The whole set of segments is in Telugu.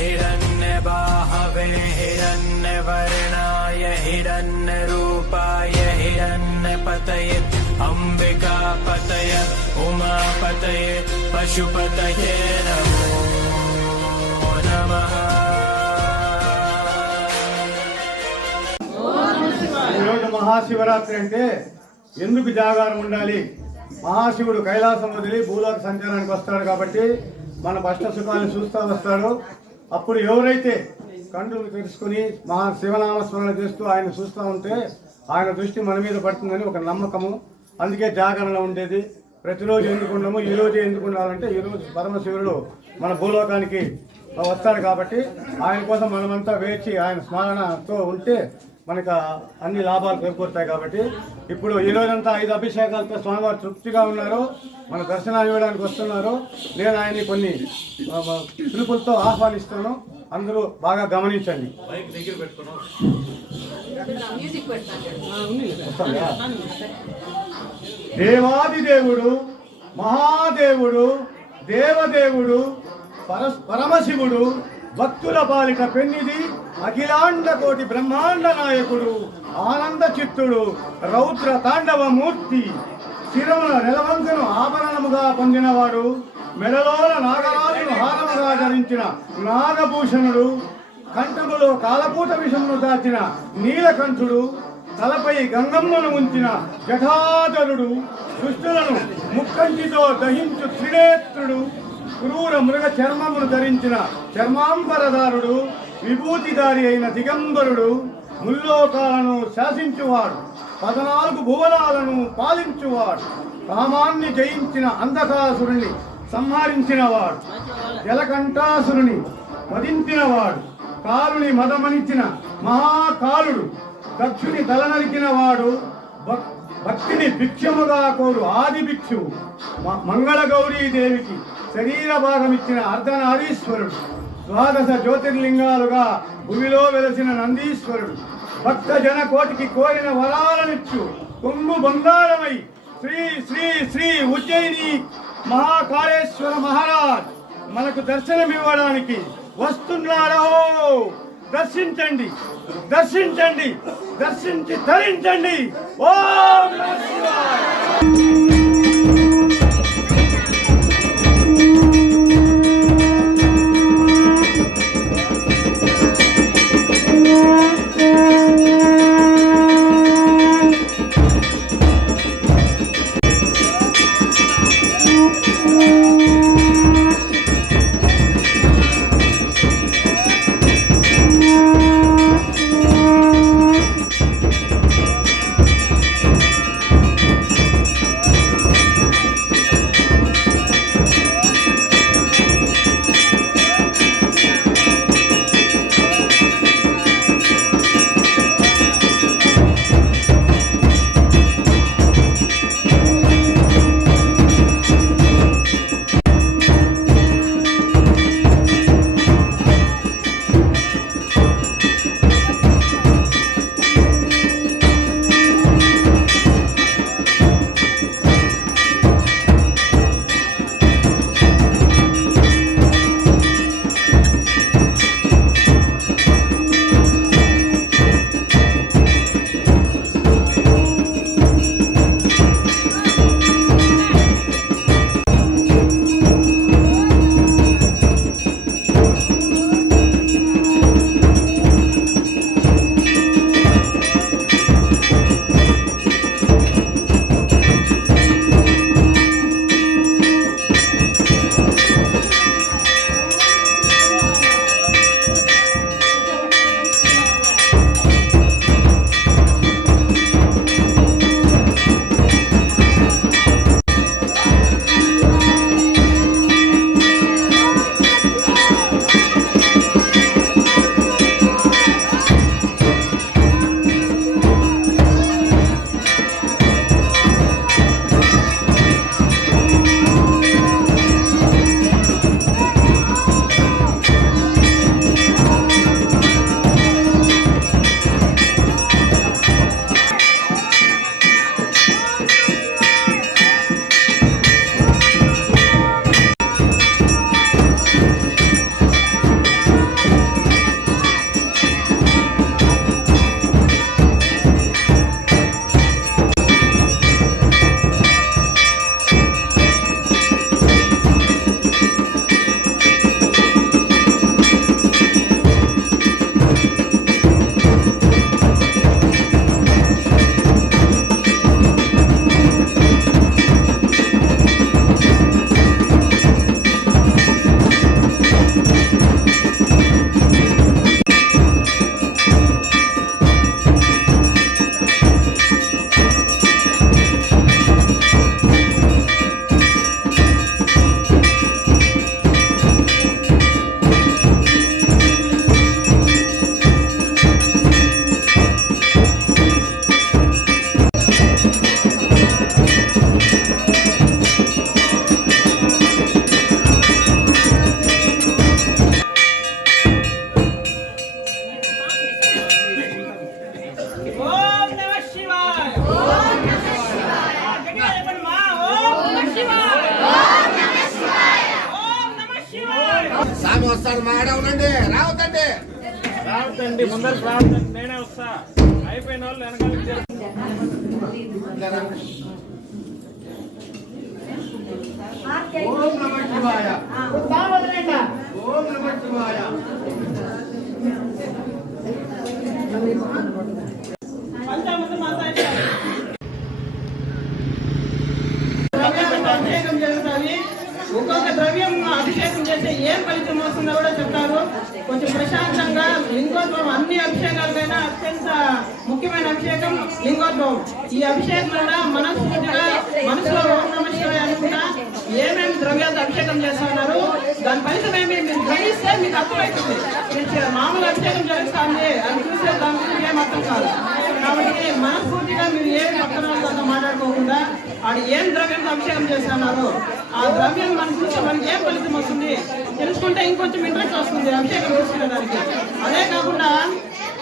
हिरण्यबाहवे हिरण्यवर्णाय हिरण्यरूपाय हिरण्यपतये अम्बिकापतये उमापतये पशुपतये नमो नमः। ఈరోజు మహాశివరాత్రి అంటే ఎందుకు జాగారం ఉండాలి? మహాశివుడు కైలాసం వదిలి భూలోక సంచారానికి వస్తాడు కాబట్టి మన కష్ట సుఖాలను చూస్తూ వస్తాడు. అప్పుడు ఎవరైతే కండ్లు తెలుసుకుని శివనామస్మరణ చేస్తూ ఆయన చూస్తూ ఉంటే ఆయన దృష్టి మన మీద పడుతుందని ఒక నమ్మకము. అందుకే జాగరణ ఉండేది. ప్రతిరోజు ఎందుకు ఉండము, ఈరోజు ఎందుకు ఉండాలంటే ఈరోజు పరమశివుడు మన భూలోకానికి వస్తాడు కాబట్టి ఆయన కోసం మనమంతా వేచి ఆయన స్మరణతో ఉంటే మనకు అన్ని లాభాలు చేకూరుతాయి. కాబట్టి ఇప్పుడు ఈ రోజంతా 5 అభిషేకాలతో స్వామివారు తృప్తిగా ఉన్నారు, మన దర్శనాలు ఇవ్వడానికి వస్తున్నారు. నేను ఆయన్ని కొన్ని పిలుపులతో ఆహ్వానిస్తాను, అందరూ బాగా గమనించండి. దేవాది దేవుడు, మహాదేవుడు, దేవదేవుడు, పరమశివుడు, భక్తుల పాలిట పెన్నిది, అఖిలాండ కోటి బ్రహ్మాండ నాయకుడు, ఆనంద చిత్తుడు, రౌద్ర తాండవ మూర్తి, శిరమున నెలవంకను ఆభరణముగా పొందినవాడు, మెడలోన నాగరాజును హారముగా ధరించిన నాగభూషణుడు, కంఠములో కాలపూట విషమును దాచిన నీలకంఠుడు, తలపై గంగమ్మను ఉంచిన జఠాధరుడు, దుష్టులను ముక్కంటితో దహించు త్రినేత్రుడు, క్రూర మృగ చర్మమును ధరించిన చర్మాంబరదారుడు, విభూతిదారి అయిన దిగంబరుడు, ముల్లోకాలను శాసించువాడు, 14 భువనాలను పాలించువాడు, కామాన్ని జయించిన అంధకాసురుణ్ణి సంహరించినవాడు, జలకంఠాసురుని వధించినవాడు, కాలుని మదమనిచ్చిన మహాకాలుడు, దక్షుని తలనరికిన వాడు, భక్తిని భిక్షముగా కోరు ఆది భిక్షువు, మంగళగౌరీదేవికి శరీర భాగం ఇచ్చిన అర్ధనారీశ్వరుడు, 12 జ్యోతిర్లింగాలుగా భూమిలో వెలసిన నందీశ్వరుడు, భక్త జన కోటికి కోరిన వరాలనిచ్చు కొంగు బంగారమై శ్రీ శ్రీ శ్రీ ఉజ్జయిని మహాకాళేశ్వర మహారాజ్ మనకు దర్శనమివ్వడానికి వస్తున్నాడో. దర్శించండి, దర్శించండి, దర్శించి ధరించండి. ఓం నమః శివాయ. స్వామి వస్తాడు మా ఆడ ఉండండి రావద్దండి రావద్దండి ముందరకు రావద్దండి నేనే వస్తా అయిపోయిన వాళ్ళు వెనకాల ఓం నమః శివాయ ఓం నమః శివాయ అభిషేకం జరుగుతుంది. ఒక్కొక్క ద్రవ్యం అభిషేకం చేస్తే ఏం ఫలితం వస్తుందో కూడా చెప్తారు. కొంచెం ప్రశాంతంగా లింగోద్భవం అన్ని అభిషేకాలకైనా అత్యంత ముఖ్యమైన అభిషేకం లింగోద్భవం. ఈ అభిషేకం కూడా మనస్ఫూర్తిగా మనసులో ఓం నమః శివాయ అనుకుంటా ఏమేమి ద్రవ్యాలతో అభిషేకం చేస్తున్నారు దాని ఫలితం ఏమి మీరు గ్రహిస్తే మీకు అర్థమవుతుంది. మామూలు అభిషేకం జరుగుతుంది అది చూస్తే దాని గురించి ఏం అర్థం కాదు. కాబట్టి మనస్ఫూర్తిగా మీరు ఏం పక్కన మాట్లాడుకోకుండా ఆడు ఏం ద్రవ్యంతో అభిషేకం చేస్తున్నారు ఆ ద్రవ్యం మనం చూస్తే మనకి ఏం ఫలితం వస్తుంది తెలుసుకుంటే ఇంకొంచెం ఇంట్రెస్ట్ వస్తుంది అభిషేకం చేసుకునేదానికి. అదే కాకుండా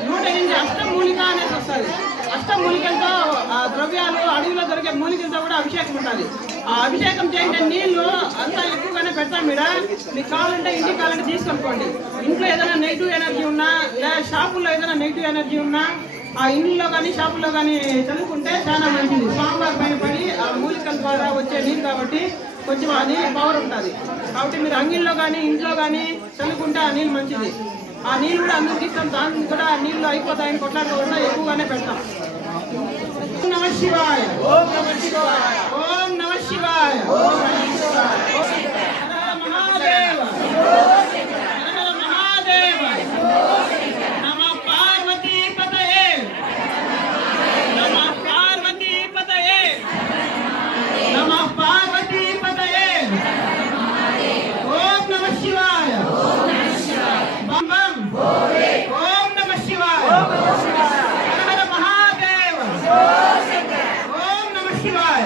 108 అష్టమూలిక అనేది వస్తుంది. అష్టమూలికలతో ఆ ద్రవ్యాలు అడవిలో దొరికే మూలికలతో కూడా అభిషేకం ఉంటుంది. ఆ అభిషేకం చేయండి నీళ్లు అంతా ఎక్కువగానే పెడతాం. మీకు కావాలంటే ఇంటికి కావాలంటే తీసుకొనుకోండి. ఇంట్లో ఏదైనా నెగిటివ్ ఎనర్జీ ఉన్నా లేదా షాపుల్లో ఏదైనా నెగిటివ్ ఎనర్జీ ఉన్నా ఆ ఇంట్లో కానీ షాపుల్లో కానీ చదువుకుంటే చాలా మంచిది. స్వామివారి పైన పడి ఆ మూలికల ద్వారా వచ్చే నీళ్ళు కాబట్టి కొంచెం ఆ నీళ్ళు పవర్ ఉంటుంది. కాబట్టి మీరు అంగిల్లో కానీ ఇంట్లో కానీ చదువుకుంటే ఆ నీళ్ళు మంచిది. ఆ నీళ్ళు కూడా అందరూ తీస్తాం. దాన్ని కూడా నీళ్ళు అయిపోతాయని కొట్లాడుకోకుండా ఎక్కువగానే పెడతాం. ఓం నమః శివాయ ఓం నమః శివాయ ఓం నమః శివాయ ఓం నమః శివాయ మహాదేవ మహాదేవ నమ పార్వతీ పతయే నమ పార్వతీ పతయే నమ పార్వతీ పతయే ఓం నమః శివాయ బం బం ఓం నమః శివాయ హర హర మహాదేవ ఓం నమః శివాయ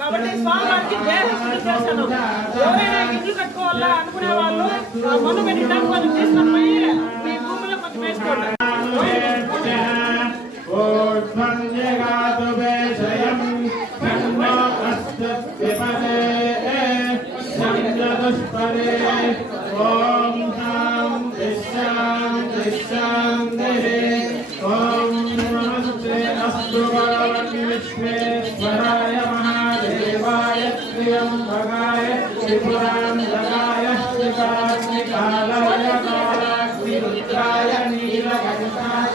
కాబట్టి స్వామివారికి ఎవరైనా ఇల్లు కట్టుకోవాలా అనుకునే వాళ్ళు మను పెట్టి కొంచెం తీసుకొని పోయి మీ భూమిలో కొంచెం వేసుకోండి. विश्वेश्वराय महादेवाय त्र्यंबकाय त्रिपुरांतकाय श्रीकालाय कालाग्निरुद्राय नीलकंठाय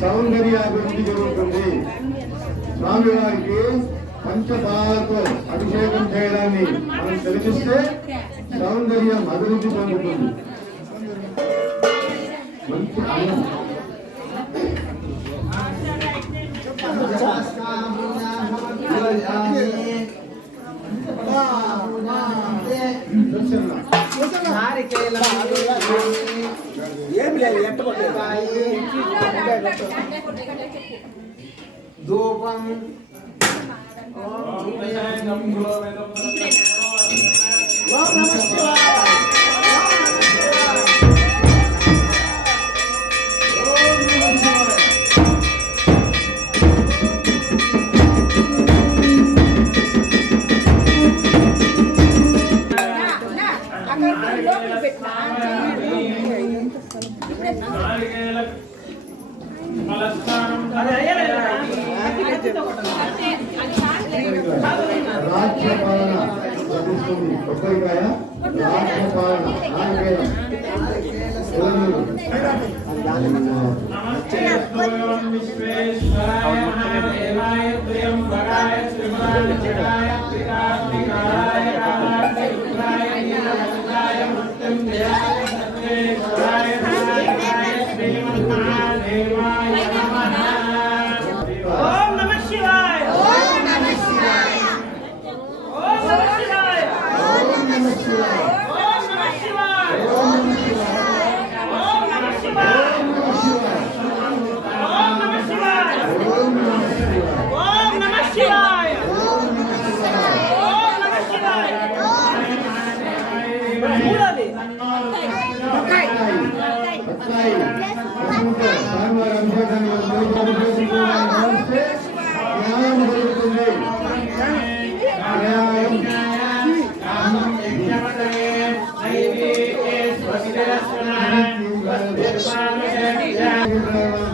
సౌందర్య అభివృద్ధి జరుగుతుంది. స్వామివారికి పంచపాలతో అభిషేకం చేయడాన్ని మనం తెలిపిస్తే సౌందర్యం అభివృద్ధి పొందుతుంది. మంచి అన్నం ఏమి లేదు ఎట్టబట్లేదు ధూపం రాజ్యపాలన లభిస్తుంది. కొబ్బరికాయ రాజ్యపాలన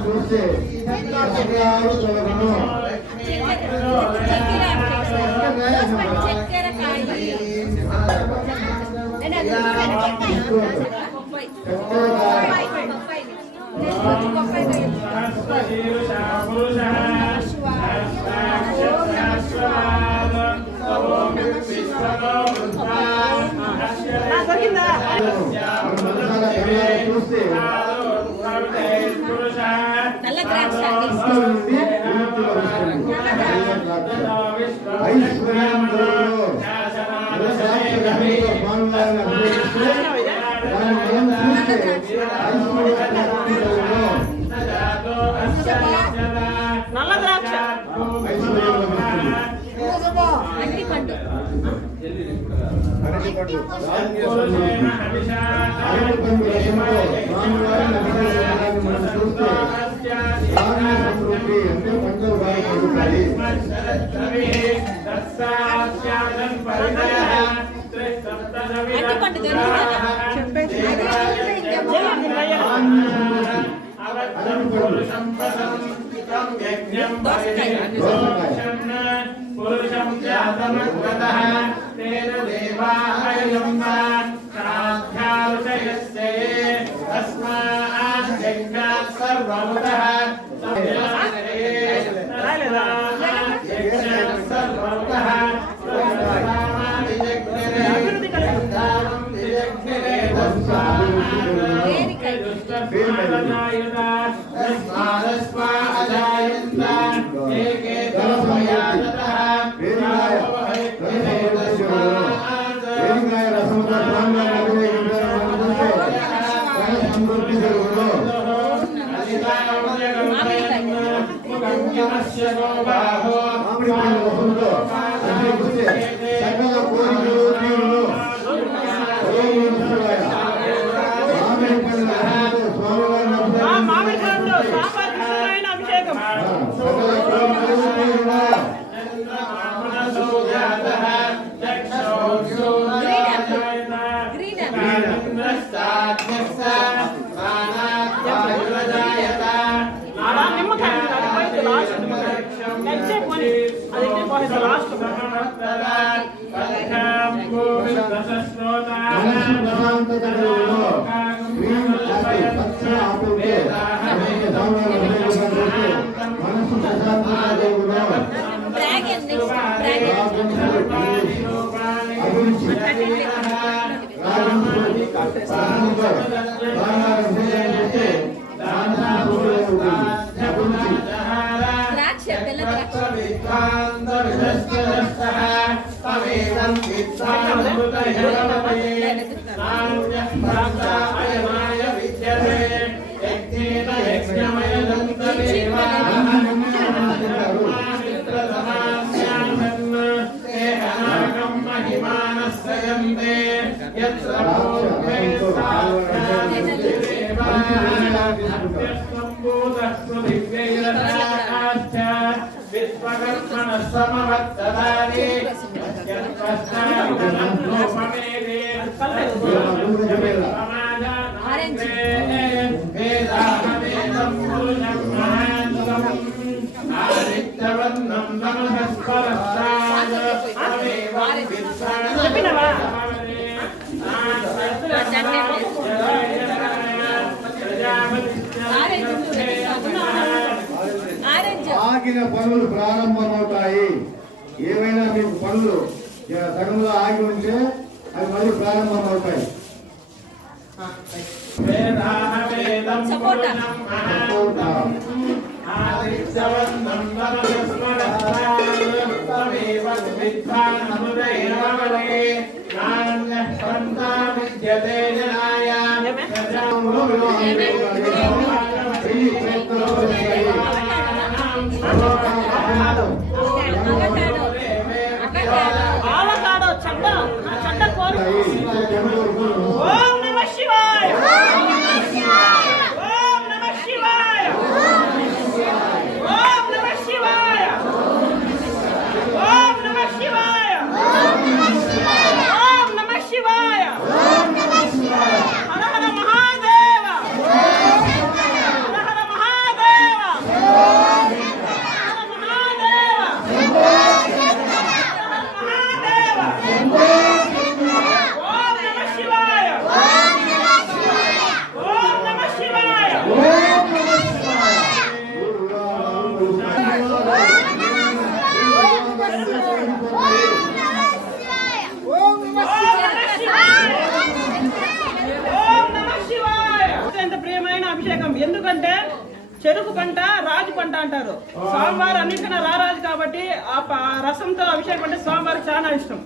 చూస్తే నల్ల ద్రాక్ష పురుషం జాతమగ్రతః తేన దేవాహయంత సాధ్యారుషయస్య తస్మాత్ యజ్ఞాత్ సర్వముదః Gracias. డ్రాగన్ నెక్స్ట్ డ్రాగన్ ద్రాక్ష తెల్ల ద్రాక్ష ఆగిన పనులు ప్రారంభమవుతాయి. ఏమైనా మీకు పనులు సగంలో ఆగి ఉంటే అవి మళ్ళీ ప్రారంభమవుతాయి. ఆవకాడో చెడ్డ కోరు. ఓం నమః శివాయ. ఓం నమః శివాయ. ఓం నమః శివాయ. ఓం నమః శివాయ. ఓం నమః శివాయ. హర హర మహాదేవ. హర హర మహాదేవ. హర మహాదేవ. ఓం నమః శివాయ. ఓం నమః శివాయ. ఓం నమః శివాయ. అత్యంత ప్రియమైన అభిషేకం. ఎందుకంటే చెరుకు పంట రాజు పంట అంటారు. స్వామివారు అన్నిటికన్నా రారాజు కాబట్టి ఆ రసంతో అభిషేకం అంటే స్వామివారు చాలా ఇష్టం.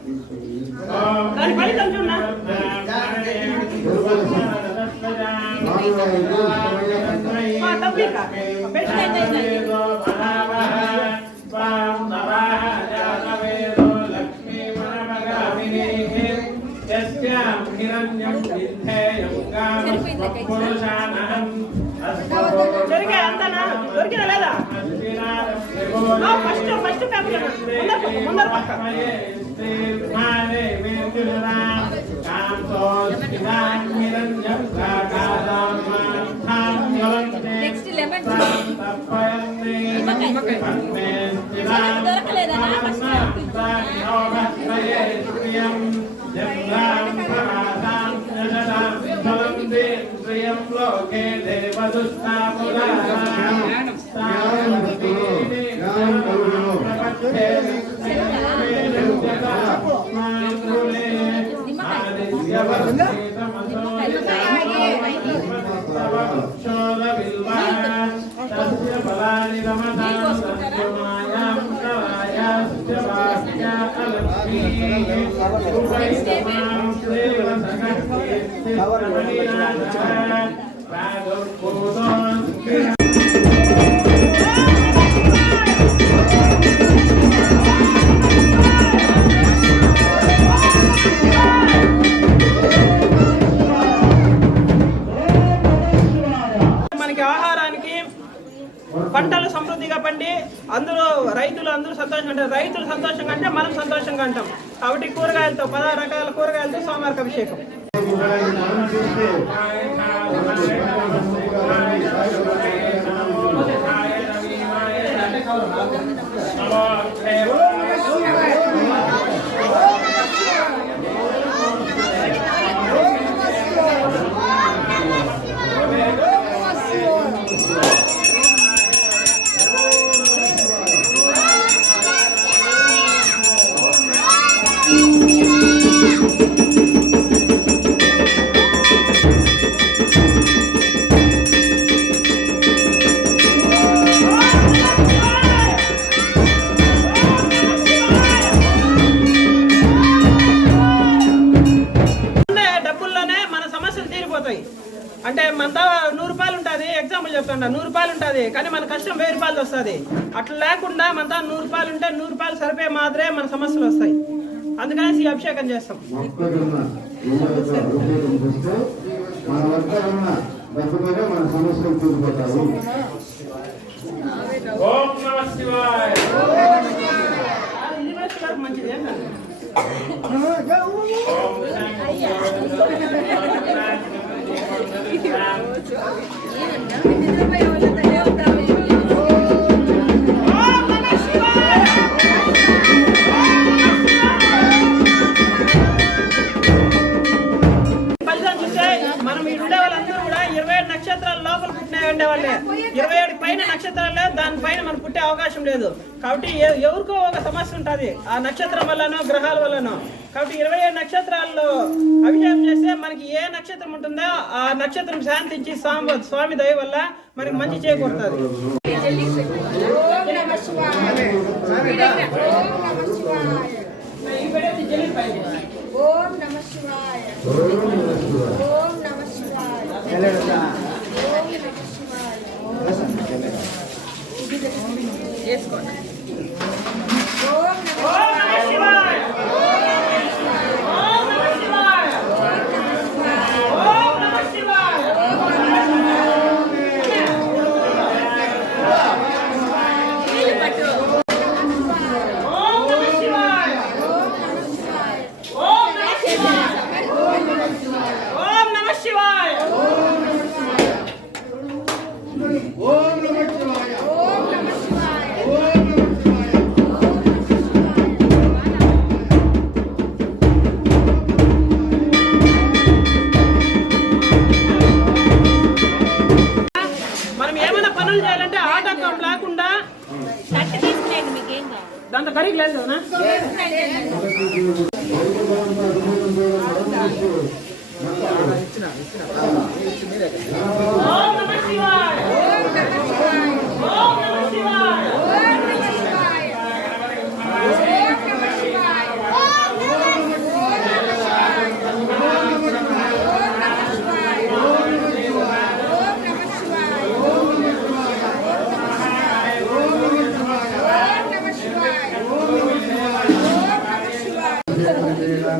దాని ఫలితం చూడన్నా. మా తప్పిక జరిగే అంతనా దొరికిన లేదా? ఫస్ట్ ముందర పక్క నెక్స్ట్ లెమన్ దొరకలేదా? మనకి ఆహారానికి పంటలు సమృద్ధిగా పండి అందరూ రైతులు సంతోషంగా అంటారు. రైతులు సంతోషంగా అంటే మనం సంతోషంగా అంటాం. కాబట్టి కూరగాయలతో 16 రకాల కూరగాయలతో స్వామివారికి అభిషేకం. డబ్బుల్లోనే మన సమస్యలు తీరిపోతాయి. అంటే మన 100 రూపాయలు ఉంటుంది, ఎగ్జాంపుల్ చెప్తాను, 100 రూపాయలు ఉంటుంది, కానీ మన కష్టం 1000 రూపాయలు వస్తుంది. అట్లా లేకుండా మన 100 రూపాయలు ఉంటే 100 రూపాయలు సరిపోయే మాత్రమే మన సమస్యలు వస్తాయి. అందుకని ఈ అభిషేకం చేస్తాం. మన వద్ద ఉన్న డబ్బుతోనే మన సమస్యలు తీరిపోతాయి. ఓం నమః శివాయ. మంచిది ఉండేవాళ్ళే. 27 పైన నక్షత్రాలు దానిపైన మనం పుట్టే అవకాశం లేదు. కాబట్టి ఎవరికో ఒక సమస్య ఉంటుంది ఆ నక్షత్రం వల్లనో గ్రహాల వల్లనో. కాబట్టి 27 నక్షత్రాల్లో అభిషేకం చేస్తే మనకి ఏ నక్షత్రం ఉంటుందో ఆ నక్షత్రం శాంతించి స్వామి దయ వల్ల మనకి మంచి చేకూరుతుంది. ఓం నమః శివాయ. ఓం నమః శివాయ. చేసుకోండి. దాంతో కడిగి లేదు కదా.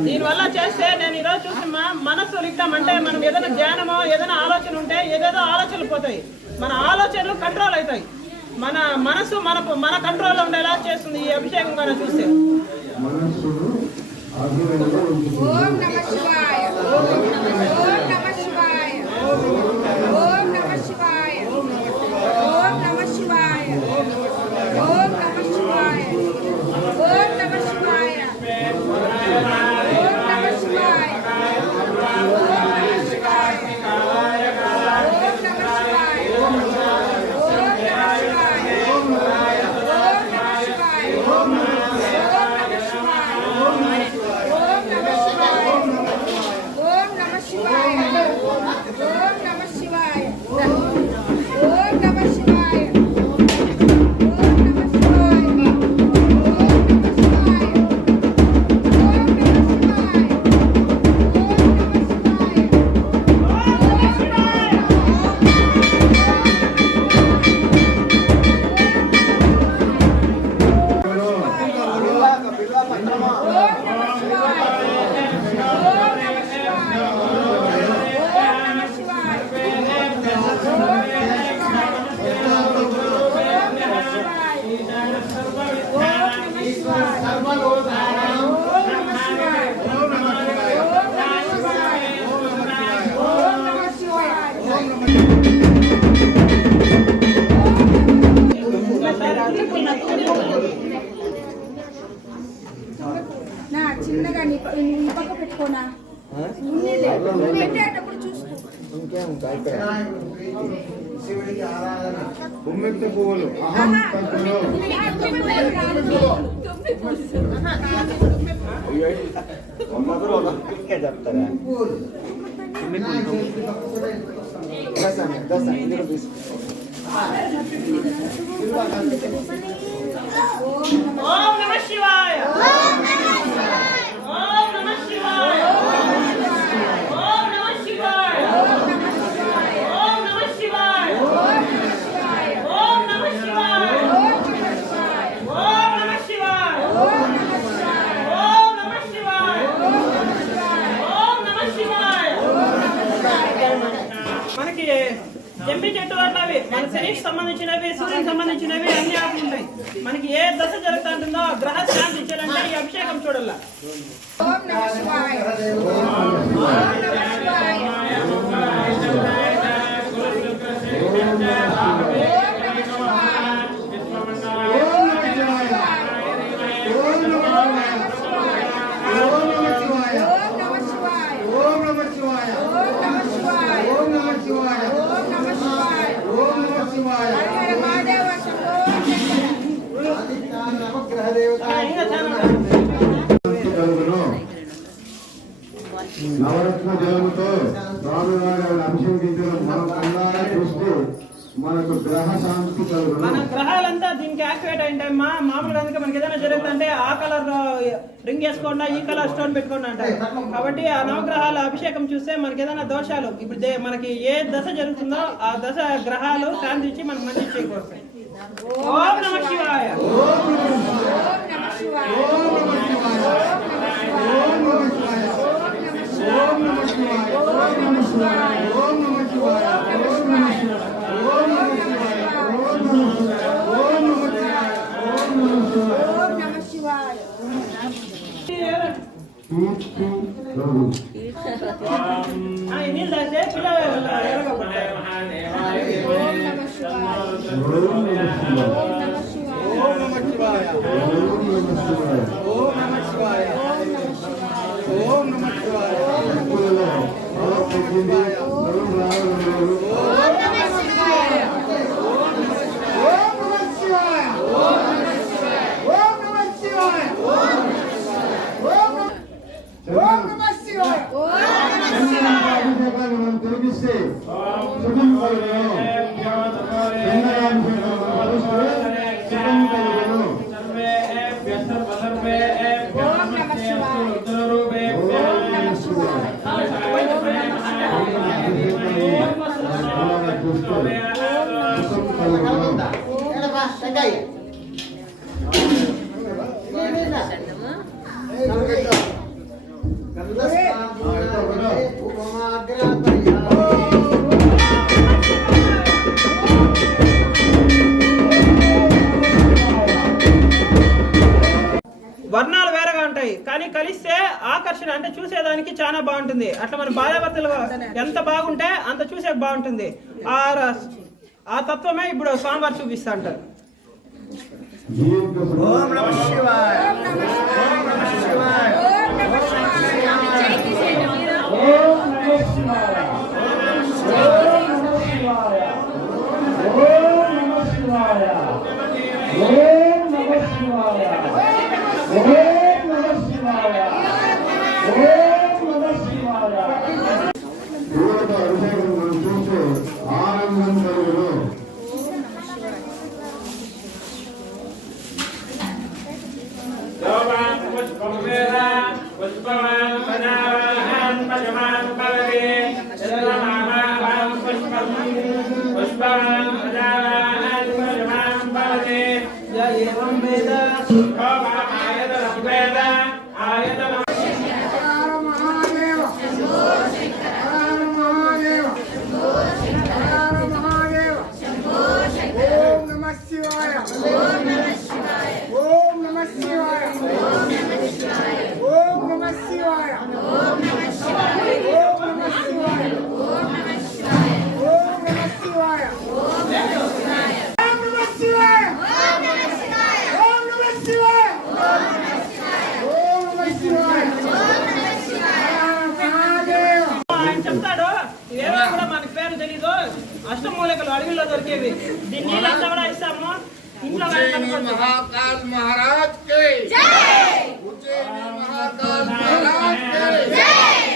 దీనివల్ల చేస్తే నేను ఈరోజు చూసిన మనస్సు లిఖితం అంటే మనం ఏదైనా ధ్యానమో ఏదైనా ఆలోచన ఉంటే ఏదేదో ఆలోచనలు పోతాయి, మన ఆలోచనలు కంట్రోల్ అవుతాయి. మన మనసు మన కంట్రోల్లో ఉండేలా చేస్తుంది ఈ అభిషేకం కన్నా చూస్తే. ఓం నమః శివాయ. ఓం నమః శివాయ. ఓం నమః శివాయ. ఓం నమః శివాయ. ఓం నమః శివాయ. ఓం నమః శివాయ. నా చిన్నగా నీ పక్క పెట్టుకోనా పెట్టేటప్పుడు చూసుకో. ఉమ్మెత్త పువ్వులు మీకే చెప్తారా ఓం నమః శివాయ ఓం నమః శివాయ ఓం నమః శివాయ ఓం నమః శివాయ ఓం నమః శివాయ ఓం నమః శివాయ ఓం నమః శివాయ ఓం నమః శివాయ మనకి జంబి చెట్టు అన్నవి మన శరీరం సంబంధించినవి సూర్యునికి సంబంధించినవి అన్ని ఆకులు ఉంటాయి. మనకి ఏ దశ జరుగుతుంటుందో ఆ గ్రహ శాంతి ఇచ్చారంటే ఈ అభిషేకం చూడాల. ఓం నమః శివాయ ఓం నమః శివాయ నవరత్న జలముతో స్వామివారిని అభిషేకించడం మనం కళ్ళారా చూస్తే మనకు గ్రహ శాంతి కలుగును. మన గ్రహాలంతా దీనికి యాక్టివేట్ అయింటాయమ్మా. మామూలుగా అందుకే మనకి ఏదైనా జరుగుతుందంటే ఆ కలర్ రింగ్ వేసుకోండి, ఈ కలర్ స్టోన్ పెట్టుకోండి అంటారు. కాబట్టి ఆ నవగ్రహాల అభిషేకం చూస్తే మనకి ఏదైనా దోషాలు ఇప్పుడు మనకి ఏ దశ జరుగుతుందో ఆ దశ గ్రహాలు శాంతి ఇచ్చి మనకు మంచి చేకూరుతాయి. ఓం నమః శివాయ ఓం నమః శివాయ ఓం నమః శివాయ ఓం నమః శివాయ ఓం నమః శివాయ ఓం నమః శివాయ ఓం నమః శివాయ ఓం నమః శివాయ ఓం నమః శివాయ ఓం నమః శివాయ నీళ్ళు తాగితే పిల్లలు ఎరగబడతాయి. ఓం నమః శివాయ ఓం నమః శివాయ ఓం నమః శివాయ ఓం నమః శివాయ ఓం నమః శివాయ మనం తిరిగిస్తే సుఖం కలుగును. సుఖం కలుగును. వర్ణాలు వేరేగా ఉంటాయి కానీ కలిస్తే ఆకర్షణ అంటే చూసేదానికి చాలా బాగుంటుంది. అట్లా మన భార్యాభర్తలు ఎంత బాగుంటే అంత చూసే బాగుంటుంది. ఆ తత్వమే ఇప్పుడు స్వామివారు చూపిస్తా అంటారు. ఓం నమః శివాయ ఓం నమః శివాయ ఓం నమః శివాయ ఓం నమః శివాయ ఓం నమః శివాయ ఓం నమః శివాయ ఓం నమః శివాయ ఓం నమః శివాయ. దేవుడితో అభిషేకం మనం చూస్తే ఆనందం కలుగును. ఆయన చెప్తాడు ఏవో కూడా మనకి పేరు తెలీదు, అష్టమూలికలు అడవిలో దొరికేవి. దీన్ని నీళ్ళంతా కూడా ఇస్తాము ఇంట్లో महाकाल महाराज के जय। उज्जैनी महाकाल महाराज के जय।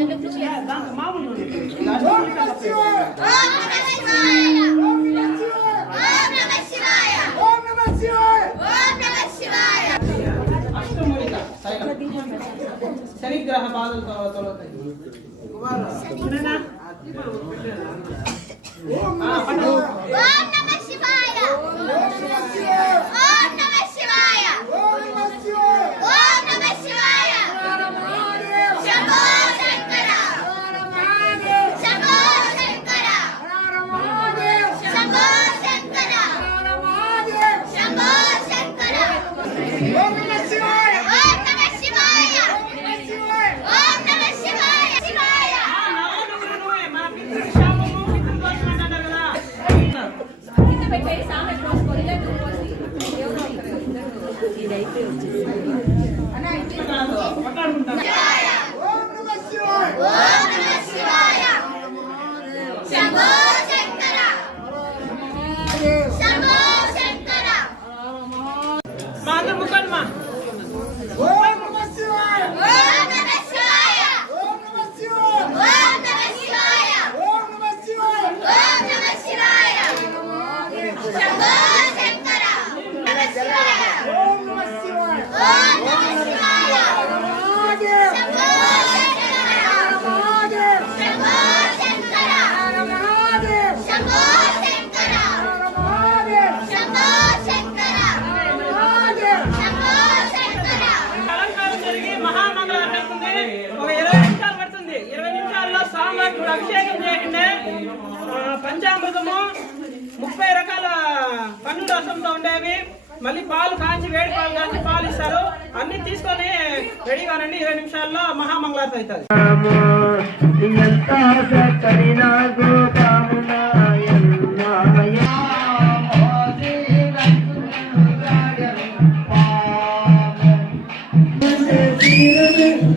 శనిగ్రహ బాధలతో తొలగుతాయి. సరేనా? ఓం నమః శివాయ ఓం నమః శివాయ ఓం నమః శివాయ శంభో శంకర శంభో శంకర శంభో శంకర శంభో శంకర ఓం నమః శివాయ ఓం నమః శివాయ ఓం నమః శివాయ శివాయ. మన పితృ శాపము పితృదోషం అంటారు కదా. పట్టాడుకుంటాం. ఓం నమః శివాయ శంభో శంకర శంభో శంకర. మా అందరు ముక్కండి మా. ఓం నమః శివాయ ఓం నమః శివాయ ఓం నమః శివాయ ఓం నమః శివాయ శంభో శంకర నమః శివాయ ఓం నమః శివాయ ఓం నమః శివాయ శంభో శంకర శంభో శంకర శంభో శంకర శంభో శంకర. అలంకారం జరిగి మహామంగళం వస్తుంది. ఒక 20 నిమిషాలు పడుతుంది. 20 నిమిషాల్లో స్వామివారికి అభిషేకం చేయండి. పంచామృతము 30 రకాల పండు రసంతో ఉండేవి. మళ్ళీ పాలు కాంచి వేడి పాలు కాంచి పాలు ఇస్తారు. అన్ని తీసుకొని రెడీగా రండి. 20 నిమిషాల్లో మహామంగళారతి అవుతుంది.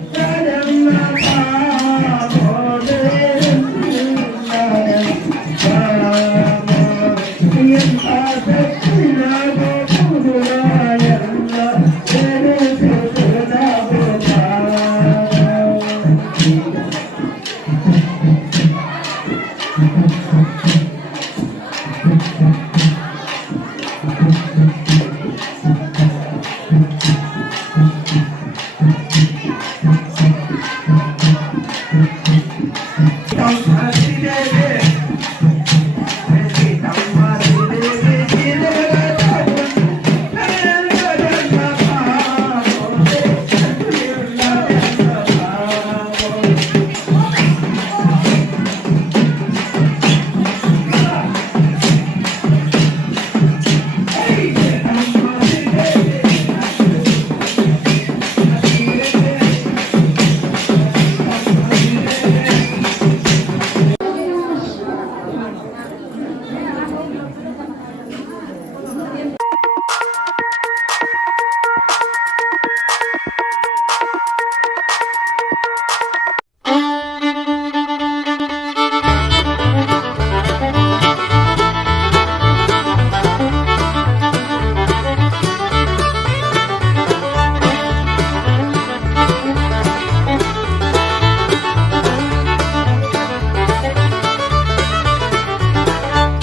Yeah.